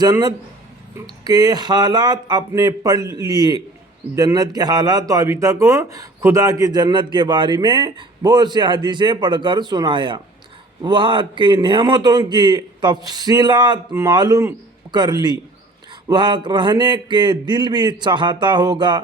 جنت کے حالات آپ نے پڑھ لیے. جنت کے حالات تو ابھی تک خدا کی جنت کے بارے میں بہت سے حدیثیں پڑھ کر سنایا. وہاں کی نعمتوں کی تفصیلات معلوم کر لی. وہاں رہنے کے دل بھی چاہتا ہوگا.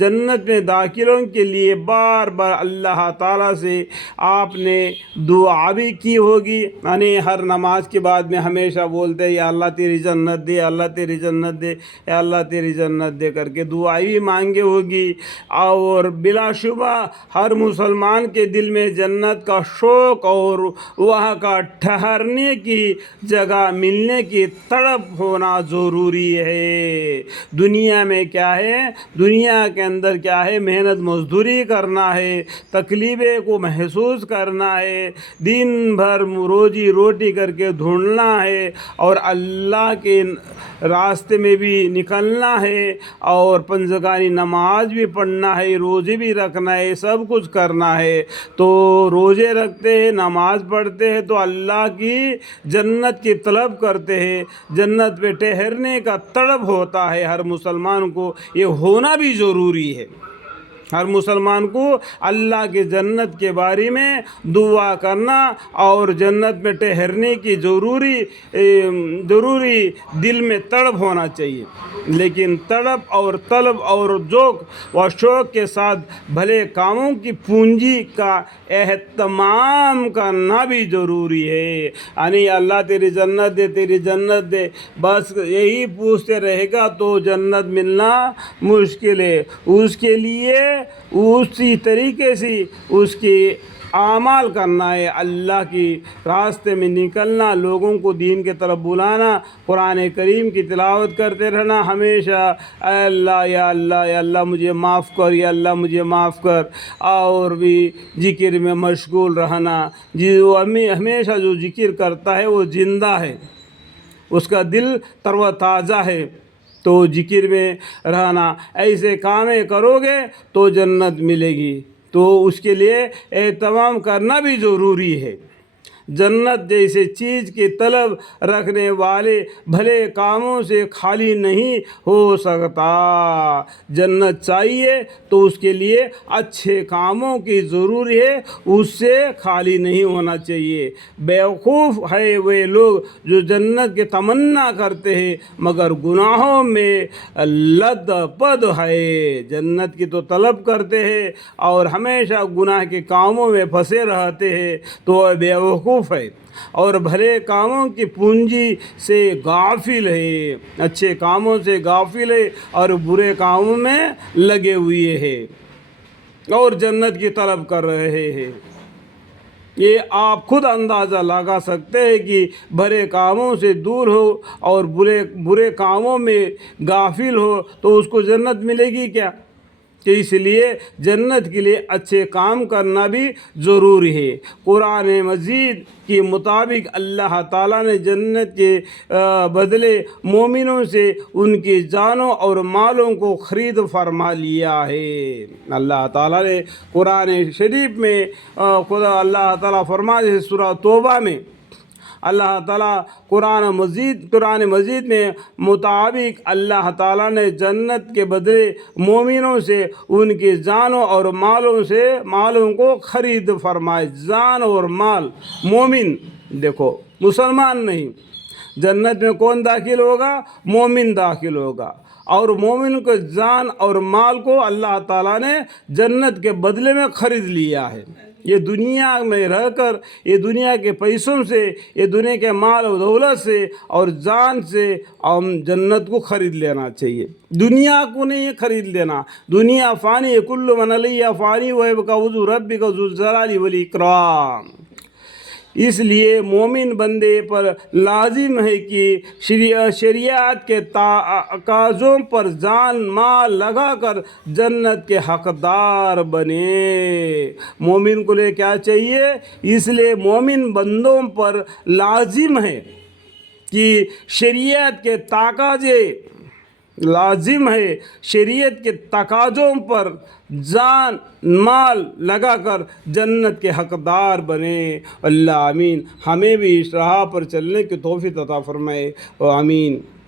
جنت میں داخلوں کے لیے بار بار اللہ تعالیٰ سے آپ نے دعا بھی کی ہوگی. یعنی ہر نماز کے بعد میں ہمیشہ بولتے ہیں یا اللہ تیری جنت دے، اللہ تیری جنت دے، یا اللہ تیری جنت دے کر کے دعا بھی مانگے ہوگی. اور بلا شبہ ہر مسلمان کے دل میں جنت کا شوق اور وہاں کا ٹھہرنے کی جگہ ملنے کی تڑپ ہونا ضروری ہے. دنیا میں کیا ہے، دنیا کے اندر کیا ہے، محنت مزدوری کرنا ہے، تکلیفیں کو محسوس کرنا ہے، دن بھر روزی روٹی کر کے ڈھونڈنا ہے، اور اللہ کے راستے میں بھی نکلنا ہے، اور پنجگانی نماز بھی پڑھنا ہے، روزے بھی رکھنا ہے، سب کچھ کرنا ہے. تو روزے رکھتے ہیں، نماز پڑھتے ہیں تو اللہ کی جنت کی طلب کرتے ہیں. جنت پہ ٹھہرنے کا طلب ہوتا ہے ہر مسلمان کو. یہ ہونا بھی ضروری ہے. ہر مسلمان کو اللہ کے جنت کے بارے میں دعا کرنا اور جنت میں ٹھہرنے کی ضروری دل میں تڑپ ہونا چاہیے. لیکن تڑپ اور طلب اور ذوق و شوق کے ساتھ بھلے کاموں کی پونجی کا اہتمام کرنا بھی ضروری ہے. یعنی اللہ تیری جنت دے، تیری جنت دے، بس یہی پوچھتے رہے گا تو جنت ملنا مشکل ہے. اس کے لیے اسی طریقے سے اس کے اعمال کرنا ہے، اللہ کی راستے میں نکلنا، لوگوں کو دین کی طرف بلانا، قرآن کریم کی تلاوت کرتے رہنا ہمیشہ. اے اللہ، یا اللہ، یا اللہ مجھے معاف کر، یا اللہ مجھے معاف کر. اور بھی ذکر میں مشغول رہنا. جو ہمیشہ جو ذکر کرتا ہے وہ زندہ ہے، اس کا دل تر و تازہ ہے. تو ذکر میں رہنا، ایسے کامیں کرو گے تو جنت ملے گی. تو اس کے لیے اہتمام کرنا بھی ضروری ہے. جنت جیسے چیز کی طلب رکھنے والے بھلے کاموں سے خالی نہیں ہو سکتا. جنت چاہیے تو اس کے لیے اچھے کاموں کی ضروری ہے، اس سے خالی نہیں ہونا چاہیے. بیوقوف ہے وہ لوگ جو جنت کی تمنا کرتے ہیں مگر گناہوں میں لد پد ہے. جنت کی تو طلب کرتے ہیں اور ہمیشہ گناہ کے کاموں میں پھنسے رہتے ہیں تو وہ بیوقوف ہے اور بھلے کاموں کی پونجی سے غافل ہے. اچھے کاموں سے غافل ہے اور برے کاموں میں لگے ہوئے ہیں اور جنت کی طلب کر رہے ہیں. یہ آپ خود اندازہ لگا سکتے ہیں کہ برے کاموں سے دور ہو اور برے کاموں میں غافل ہو تو اس کو جنت ملے گی کیا؟ تو اس لیے جنت کے لیے اچھے کام کرنا بھی ضروری ہے. قرآن مجید کے مطابق اللہ تعالیٰ نے جنت کے بدلے مومنوں سے ان کی جانوں اور مالوں کو خرید فرما لیا ہے. اللہ تعالیٰ نے قرآن شریف میں اللہ تعالیٰ فرماتے ہیں سورہ توبہ میں، اللہ تعالیٰ قرآن مجید میں مطابق اللہ تعالیٰ نے جنت کے بدلے مومنوں سے ان کی جانوں اور مالوں کو خرید فرمائے. جان اور مال. مومن دیکھو، مسلمان نہیں. جنت میں کون داخل ہوگا؟ مومن داخل ہوگا. اور مومن کو جان اور مال کو اللہ تعالیٰ نے جنت کے بدلے میں خرید لیا ہے. یہ دنیا میں رہ کر، یہ دنیا کے پیسوں سے، یہ دنیا کے مال و دولت سے اور جان سے ہم جنت کو خرید لینا چاہیے. دنیا کو نہیں خرید لینا. دنیا فانی ہے، کل من علیہا فانی ویبقی وجہ ربک ذو الجلال والاکرام. اس لیے مومن بندے پر لازم ہے کہ شریعت کے تقاضوں پر جان مال لگا کر جنت کے حقدار بنے. مومن کو لے کیا چاہیے؟ اس لیے مومن بندوں پر لازم ہے کہ شریعت کے تقاضے لازم ہے، شریعت کے تقاضوں پر جان مال لگا کر جنت کے حقدار بنے. اللہ آمین. ہمیں بھی اس راہ پر چلنے کی توفیق عطا فرمائے. آمین.